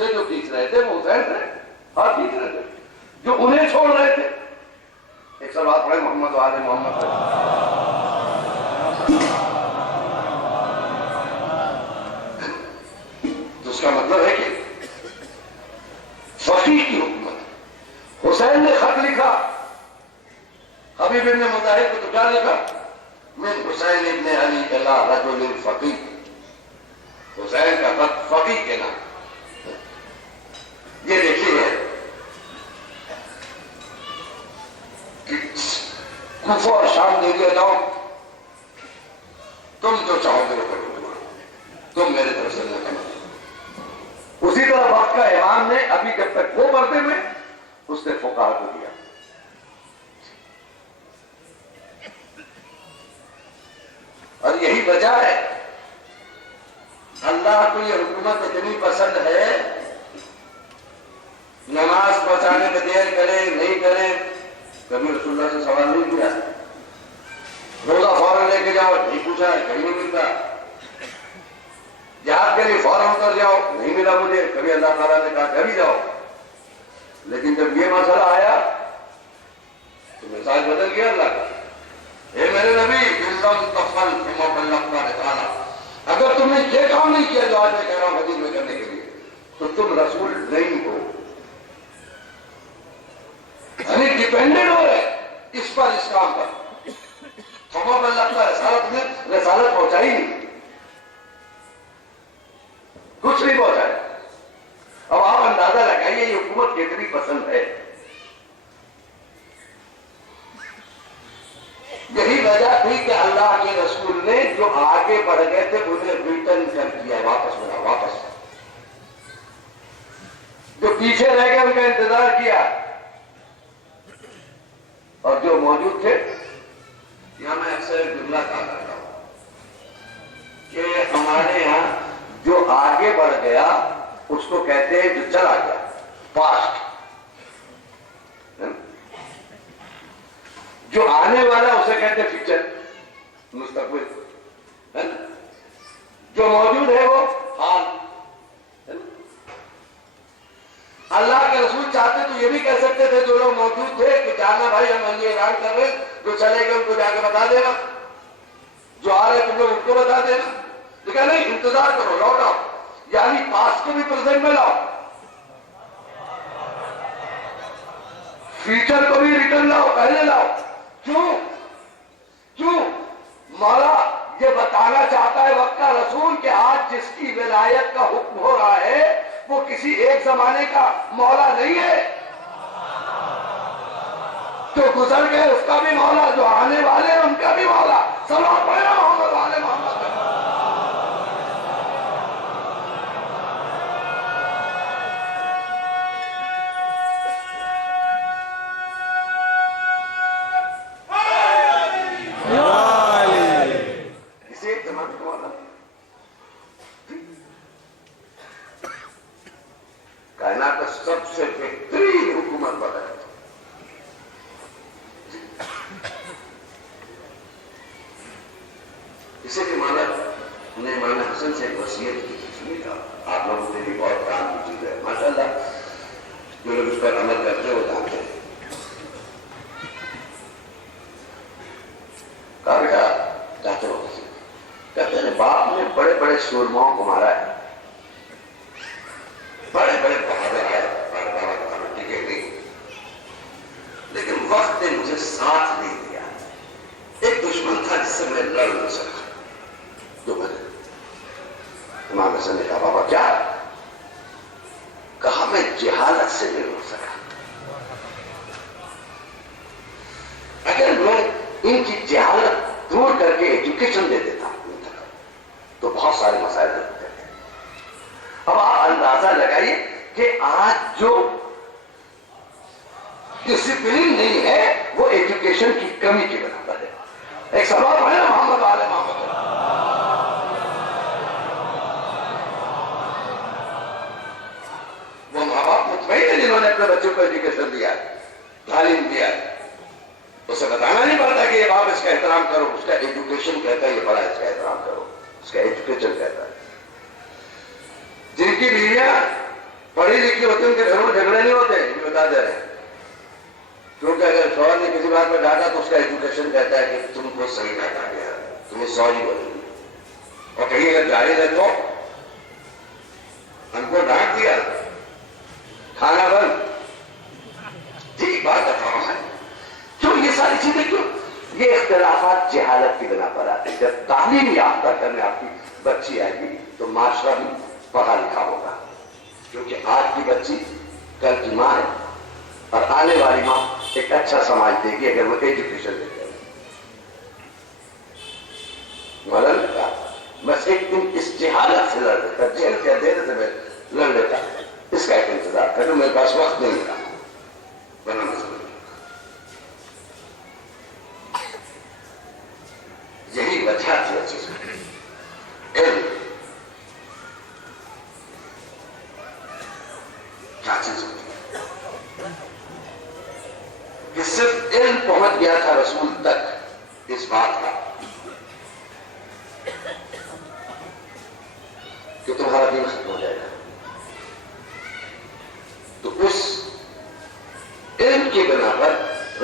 سے جو کھینچ رہے تھے وہ حسین تھے، ہاتھ کھینچ رہے تھے جو انہیں چھوڑ رہے تھے. ایک سب بات پڑھے محمد و آل محمد. تو اس کا مطلب ہے کہ فقیہ کی حکومت. حسین نے خط لکھا حبیب ابن مطہر کو، تو کیا لکھا؟ من حسین ابن علی الی رجل فقیہ. حسین کا خط فقیہ کے نام. یہ دیکھیے کوفہ اور شام دے دیا جاؤ، تم جو چاہو گے وہ کرو، تم میرے طرف سے نہ کرو. اسی طرح وقت کا امام نے ابھی جب تک وہ پڑھتے ہوئے اس نے فقہاء کو دیا. اور یہی وجہ ہے اللہ کو یہ حکومت اتنی پسند ہے. نماز پہنچانے میں دیر کرے نہیں کرے، کبھی رسول اللہ سے سوال نہیں کیا. روزہ فوراً لے کے جاؤ، نہیں پوچھا ہے، کہیں نہیں ملتا. جہاد کے لیے فوراً اتر جاؤ، نہیں ملا مجھے، کبھی اللہ تعالیٰ نے کہا کبھی جاؤ. لیکن جب یہ مسئلہ آیا تو مزاج بدل گیا اللہ کا. اے میرے نبی اگر تم نے یہ کام نہیں کیا جو آج میں کہہ رہا ہوں حدیث میں کرنے کے لیے، تو تم رسول نہیں ہو. یعنی ڈیپینڈنٹ ہو رہے اس پر، اس کام پر. خبر اللہ کا رسالت میں رسالت پہنچائی نہیں، کچھ نہیں پہنچایا. اب آپ اندازہ لگائیے یہ حکومت کتنی پسند ہے. یہی وجہ تھی کہ اللہ کے رسول نے جو آگے بڑھ گئے تھے انہیں ریٹرن کر دیا، واپس ملا، واپس. جو پیچھے رہ گئے ان کا انتظار کیا، اور جو موجود تھے. یہاں میں اکثر جملہ کہا کرتا ہوں کہ ہمارے یہاں جو آگے بڑھ گیا اس کو کہتے ہیں جو چلا گیا، پاسٹ. جو آنے والا اسے کہتے ہیں فیوچر، مستقبل. جو موجود ہے وہ حال. اللہ کے رسول چاہتے تو یہ بھی کہہ سکتے تھے جو لوگ موجود تھے کہ جانا بھائی ہم یہ اعلان کر رہے، جو چلے گئے ان کو جا کے بتا دینا، جو آ رہے تم لوگ ان کو بتا دینا. لیکن نہیں، انتظار کرو، لوٹ آؤ. یعنی پاسٹ کو بھی پریزنٹ میں لاؤ، فیوچر کو بھی ریٹرن لاؤ، پہلے لاؤ. کیوں مولا یہ بتانا چاہتا ہے وقت کا رسول کہ آج جس کی ولایت کا حکم ہو رہا ہے وہ کسی ایک زمانے کا مولا نہیں ہے. جو گزر گئے اس کا بھی مولا، جو آنے والے ہیں ان کا بھی مولا. صلوات پڑھنا محمد والے محمد. کائنات کا سب سے بہترین حکومت بتایا. اسے بھی مانا انہیں امام حسن سے ایک وصیت کی تھی. آپ لوگوں کے لیے بہت کام کی چیز ہے ماشاء اللہ. جو لوگ اس پر عمل کرتے ہیں وہ جانتے ہیں. کہا بیٹا جاتے ہو، کہتے ہیں باپ نے بڑے بڑے سورماؤں کو مارا ہے، بڑے بڑے بہادر آئے، ٹکے نہیں، لیکن وقت نے مجھے ساتھ نہیں دیا. ایک دشمن تھا جس سے میں لڑ نہیں سکا. تو میں امام حسن نے کہا بابا کیا؟ کہا میں جہالت سے نہیں لڑ سکا. اگر میں ان کی جہالت دور کر کے ایجوکیشن دے دیتا تو بہت سارے مسائل ہوتے ہیں. اب آپ اندازہ لگائیے کہ آج جو ڈسپلن نہیں ہے وہ ایجوکیشن کی کمی کی بنا پر ہے. ایک سبب ہے نا محمد والے محمد. وہ ماں باپ مطمئن ہے جنہوں نے اپنے بچوں کو ایجوکیشن دیا، تعلیم دیا. اسے بتانا نہیں پڑتا کہ یہ باپ اس کا احترام کرو، اس کا ایجوکیشن کہتا ہے یہ بڑا، اس کا احترام کرو، اس کا ایجوکیشن کہتا ہے. جن کی بیویاں پڑھی لکھی ہوتی ان کے گھروں میں جھگڑے نہیں ہوتے، یہ بتا دے رہے ہیں. کیونکہ اگر شوہر نے کسی بات میں ڈانٹا تو اس کا ایجوکیشن کہتا ہے کہ تم کو صحیح ڈانٹا گیا، تمہیں سوری بولیں گے. اور کہیں اگر جاہل ہے تو ہم کو ڈانٹ دیا، کھانا بند. ٹھیک بات بتاؤ ہے کیوں یہ ساری چیزیں کیوں؟ یہ اختلافات جہالت کی بنا پر آتے ہیں. جب تعلیم یافتہ کرنے آپ کی بچی آئے گی تو معاشرہ بھی پڑھا لکھا ہوگا، کیونکہ آج کی بچی کل کی ماں ہے، اور آنے والی ماں ایک اچھا سماج دے گی اگر وہ ایجوکیشن دے گی. مولانا کا بس ایک دن اس جہالت سے لڑ لیتا، جیل کے اندھیرے سے میں لڑ لیتا، اس کا ایک انتظار کروں. میرے پاس وقت نہیں ملا ورنہ مسئلہ. یہی وجہ تھی چیز علم کیا چیز ہوتی ہے کہ صرف علم پہنچ گیا تھا رسول تک اس بات کا کہ تمہارا دین ختم ہو جائے گا. تو اس علم کی بنا پر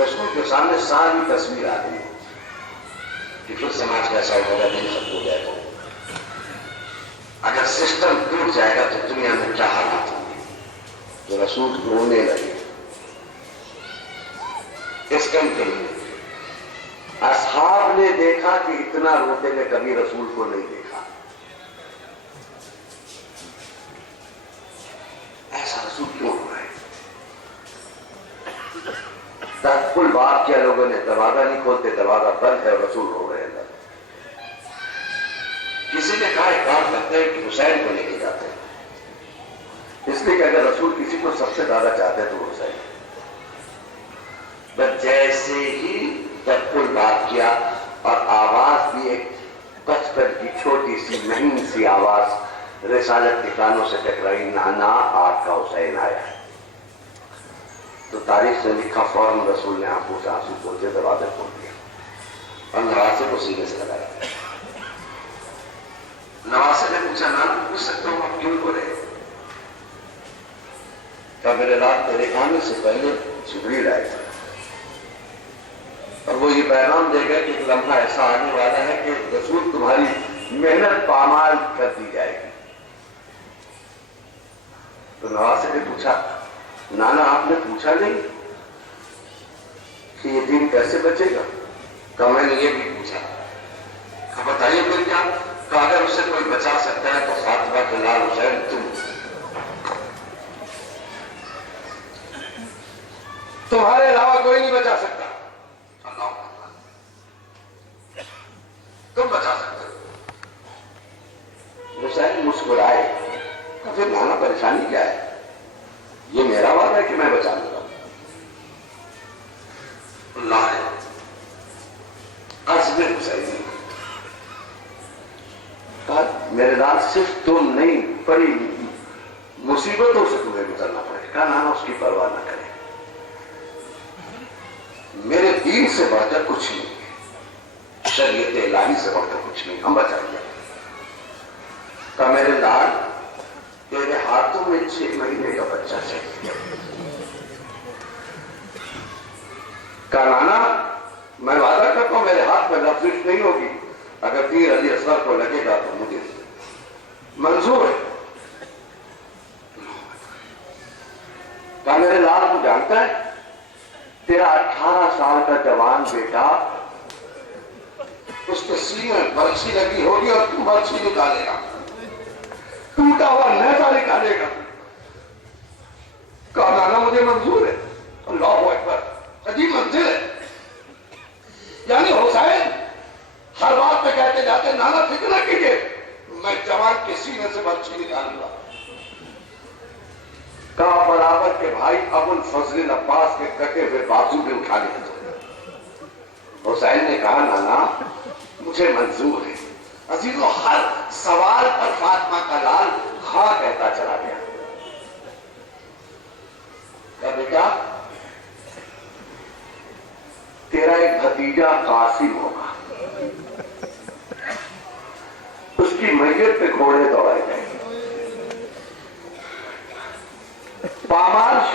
رسول کے سامنے ساری تصویر آ گئی کہ پھر سماج کیسا ہوگا، دین ختم ہو جائے گا. اگر سسٹم ٹوٹ جائے گا تو دنیا میں کیا حالات ہوں گے. تو رسول رونے لگے اس کم کے لیے. اصحاب نے دیکھا کہ اتنا روتے میں کبھی رسول کو نہیں دیکھا. ایسا رسول کیوں ہو رہا ہے؟ کل بات کیا لوگوں نے دروازہ نہیں کھولتے، دروازہ بند ہے، رسول رو رہے ہیں. کسی نے کہا ایک کام کرتے ہیں کہ حسین کو لے کے جاتے ہیں، اس لیے کہ اگر رسول کسی کو سب سے زیادہ چاہتے ہیں تو وہ حسین. بس جیسے ہی جب کل بات کیا اور آواز بھی ایک بچپن کی چھوٹی سی مہین سی آواز رسالت کے کانوں سے ٹکرائی، نانا آپ کا حسین آیا. تو تاریخ سے لکھا فوراً رسول نے آنکھوں سے آنسو پوچھے، دروازے کھول دیا اور نواسے کو سینے سے لگایا. نواسے نے پوچھا نانا پوچھ سکتا ہوں آپ کیوں رو رہے؟ کہا میرے رات تیرے آنے سے پہلے جبریل آئے تھے اور وہ یہ پیغام دے گا کہ ایک لمحہ ایسا آنے والا ہے کہ رسول تمہاری محنت پامال کر دی جائے گی. تو نواسے نے پوچھا نانا آپ نے پوچھا نہیں کہ یہ دین کیسے بچے گا؟ کہا میں نے یہ بھی پوچھا. کہا بتائیے پھر کیا؟ کہا اگر اسے کوئی بچا سکتا ہے تو فاطمہ کے لال حسین تمہارے علاوہ کوئی نہیں بچا سکتا. اللہ تم بچا سکتے ہو. حسین مسکرائے. کہا پھر نانا پریشانی کیا ہے؟ یہ میرا وعدہ ہے کہ میں بچا لوں گا. اللہ ہے عزم حسین. کہا میرے لال صرف تم نہیں، بڑی مصیبتوں سے تمہیں گزرنا پڑے. کہا نانا اس کی پرواہ نہ کرے، میرے دین سے بڑھ کر کچھ نہیں، شریعت الہی سے بڑھ کر کچھ نہیں، ہم بچائیں گے. کہا میرے لال تیرے ہاتھوں میں 6 مہینے کا بچہ چاہیے. کہا نانا میں وعدہ کرتا ہوں میرے ہاتھ میں لفظ نہیں ہوگی، اگر تیر علی اصغر کو لگے گا تو مجھے منظور ہے. کہا میرے لال کو جانتا ہے تیرا 18 سال کا جوان بیٹا اس کے سینے میں برچھی لگی ہوگی اور تو برچھی نکالے گا، ٹوٹا ہوا نیزہ نکالے گا. کہا نانا مجھے منظور ہے. اللہ اکبر، عجیب منزل ہے. یعنی حسین ہر بات پہ کہتے جاتے نانا فکر نہ کیجیے، میں جوان کے سینے سے برچھی نکالوں گا. کہا برابر کے بھائی ابو الفضل عباس کے کٹے ہوئے بازو میں اٹھا لیا. حسین نے کہا نانا مجھے منظور ہے. عزیزو ہر سوال پر فاطمہ کا لال ہاں کہتا چلا گیا. کہا بیٹا تیرا ایک بھتیجا قاسم ہوگا، اس کی میت پہ گھوڑے دوڑائے جائیں گے.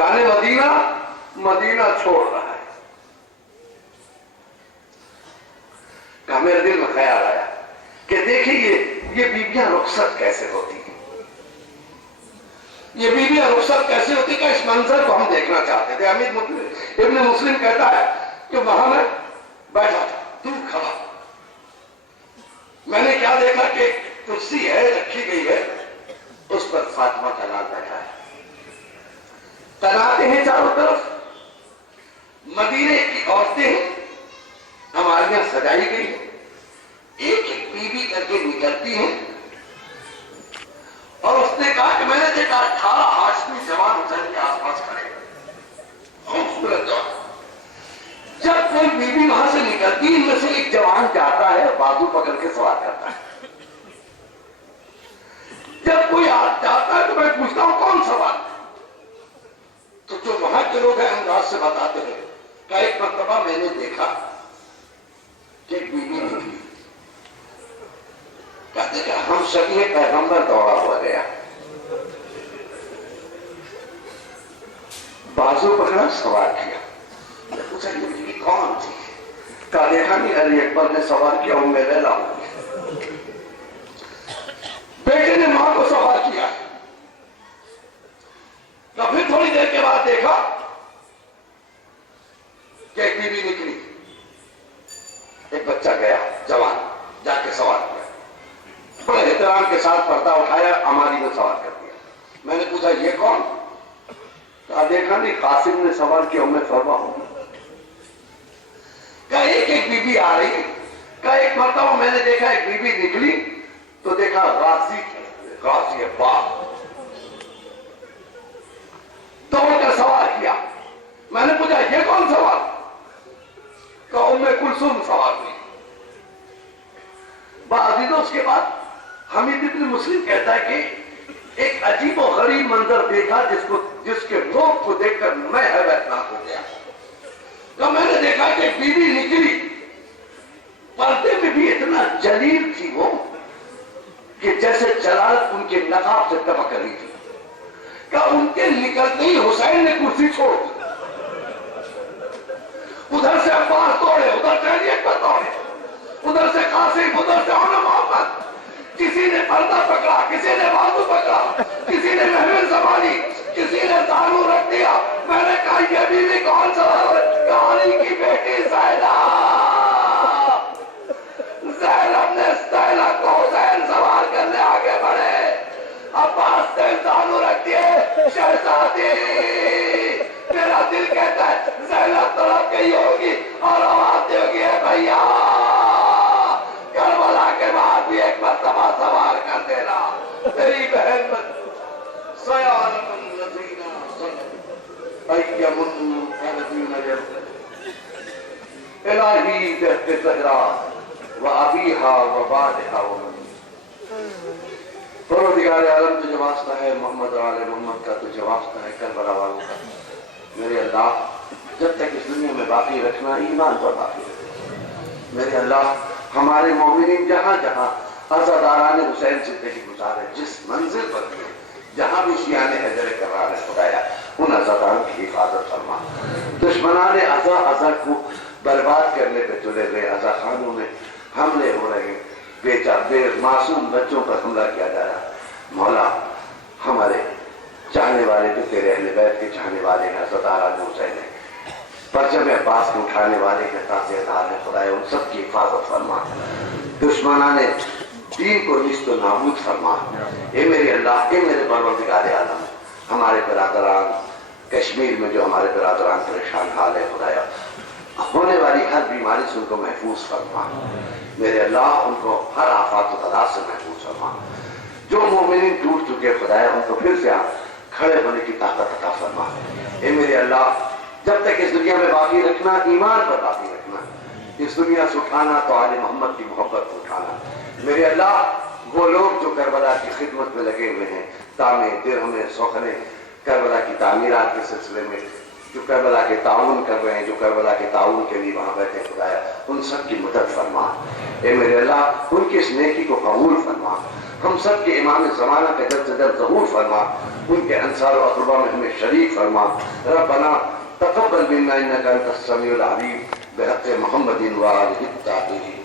جانے مدینہ، مدینہ چھوڑ رہا ہے. کہ میرے دل میں خیال آیا کہ دیکھیے یہ بیویاں رخصت کیسے ہوتی ہیں، یہ بیویاں رخصت کیسے ہوتی کہ اس منظر کو ہم دیکھنا چاہتے تھے. امیر ابن مسلم کہتا ہے کہ وہاں میں بیٹھا تھا، تو کھڑا، میں نے کیا دیکھا کہ ایک کرسی ہے رکھی گئی ہے، اس پر فاطمہ کا لال بیٹھا ہے، تناتے ہیں چاروں طرف، مدینے کی عورتیں ہمارے یہاں سجائی گئی ہیں، ایک ایک بیوی کر کے نکلتی ہیں. اور اس نے کہا کہ میں نے دیکھا 18 ہاشمی جوان حسین کے آس پاس کھڑے، خوبصورت جوان. جب کوئی بیوی وہاں سے نکلتی ان میں سے ایک جوان جاتا ہے، بازو پکڑ کے سوار کرتا ہے. جب کوئی جاتا ہے تو میں پوچھتا ہوں کون سوار، تو جو وہاں کے لوگ ہیں انداز سے بتاتے ہیں کہ ایک مرتبہ میں نے دیکھا کہ ایک بیوی نکلی، کہتے کہ ہم شبیہ پیغمبر دوڑا ہوا گیا، بازو پکڑا سوار کیا. میں پوچھا یہ بیوی کون تھی؟ کہا دیکھا نہیں علی اکبر نے سوار کیا، میں لیلا ہوں. بیٹے نے ماں کو سوار کیا. پھر تھوڑی دیر کے بعد دیکھا کہ ایک بیوی نکلی، ایک بچہ گیا جوان، جا کے سوار کیا، بڑے احترام کے ساتھ پردہ اٹھایا، ہماری نے سوار کر دیا. میں نے پوچھا یہ کون؟ کہا دیکھا نہیں قاسم نے سوار کیا، میں فرما ہوں. کہا ایک ایک بیوی آ رہی. کہا ایک مرتبہ میں نے دیکھا ایک بیوی نکلی تو دیکھا غازی باپ دوڑ کر سوار کیا. میں نے پوچھا یہ کون سوار؟ کہا ام کلثوم سوار ہوئی. بعض اس کے بعد حمید ابن مسلم کہتا ہے کہ ایک عجیب و غریب منظر دیکھا جس کے روپ کو دیکھ کر میں حیرتناک ہو گیا. تو میں نے دیکھا کہ بیوی نکلی، پردے میں بھی اتنا جلیل تھی وہ کہ جیسے جلالت ان کے نقاب سے ٹپک رہی تھی. کہ ان کے نکلتے ہی حسین نے کرسی چھوڑ دی، ادھر سے عباس دوڑے، ادھر سے علی اکبر دوڑے، ادھر سے قاسم، ادھر سے عمر محمد. کسی نے پردہ پکڑا، کسی نے بازو پکڑا، کسی نے محمل سنبھالی، کسی نے دارو رکھ دیا. میں نے کہا یہ بیوی کون سوار ہے؟ علی کی بیٹی زینب نے زینب کو حسین سوار کرنے آگے بڑھے. عباس نے دارو رکھ دیے. شہزادی میرا دل کہتا ہے زینب طرف گئی ہوگی اور آواز دے ہوگی بھیا کربلا کے بعد بھی ایک مرتبہ سوار کر دینا تیری بہن سیالم الذین ایمن الذین الہی جہت زہرا و ابیہا و بعدہا ومن. پروردگار عالم تجھے واسطہ ہے، محمد و آل محمد کا تجھے واسطہ ہے، کربلا والوں کا. میرے اللہ جب تک اس دنیا میں باقی رکھنا، ایمان پر باقی رکھنا. میرے اللہ ہمارے مومنین جہاں جہاں عزاداران حسین زندگی گزارے، جس منزل پر بھی جہاں بھی شیعان حجر کرار ہے، خدایا ان عزاداروں کی حفاظت فرما. دشمنان عزا کو برباد کرنے پہ تلے ہوئے، عزا خانوں میں حملے ہو رہے ہیں، بے معصوم بچوں پر حملہ کیا جا رہا. مولا ہمارے چاہنے والے جو تیرے اہل بیت کے چاہنے والے ہیں، عزاداران حسین ہیں، پرچم عباس کو اٹھانے والے ہیں، تعزیہ دار ہیں، خدایا ان سب کی حفاظت فرما. دشمنان دین کو نیست و نابود فرما. اے میرے اللہ، اے میرے پروردگار عالم، ہمارے برادران کشمیر میں جو ہمارے برادران پریشان حال ہے، خدایا ہونے والی ہر بیماری سے ان کو محفوظ فرما. میرے اللہ ان کو ہر آفات و بلا سے محفوظ فرما. جو مومنین ٹوٹ چکے خدایا ان کو پھر سے کھڑے ہونے کی طاقت عطا فرما. اے میرے اللہ جب تک اس دنیا میں باقی رکھنا، ایمان پر باقی رکھنا. اس دنیا سے اٹھانا تو آل محمد کی محبت کو اٹھانا. میرے اللہ وہ لوگ جو کربلا کی خدمت میں لگے ہوئے ہیں، تامے، درہمیں، سوکھنے، کربلا کی تعمیرات کے سلسلے میں جو کربلا کے تعاون کر رہے ہیں، جو کربلا کے تعاون کے لیے وہاں بیٹھے، خدایا ان سب کی مدد فرما، اے میرے اللہ ان کی اس نیکی کو قبول فرما، ہم سب کے امام زمانہ کا جلد سے جلد ظہور فرما، ان کے انصار و اقربا میں ہمیں شریک فرما، ربنا تقبل منا انک انت السمیع العلیم بحق محمد و آلہ الطاہرین۔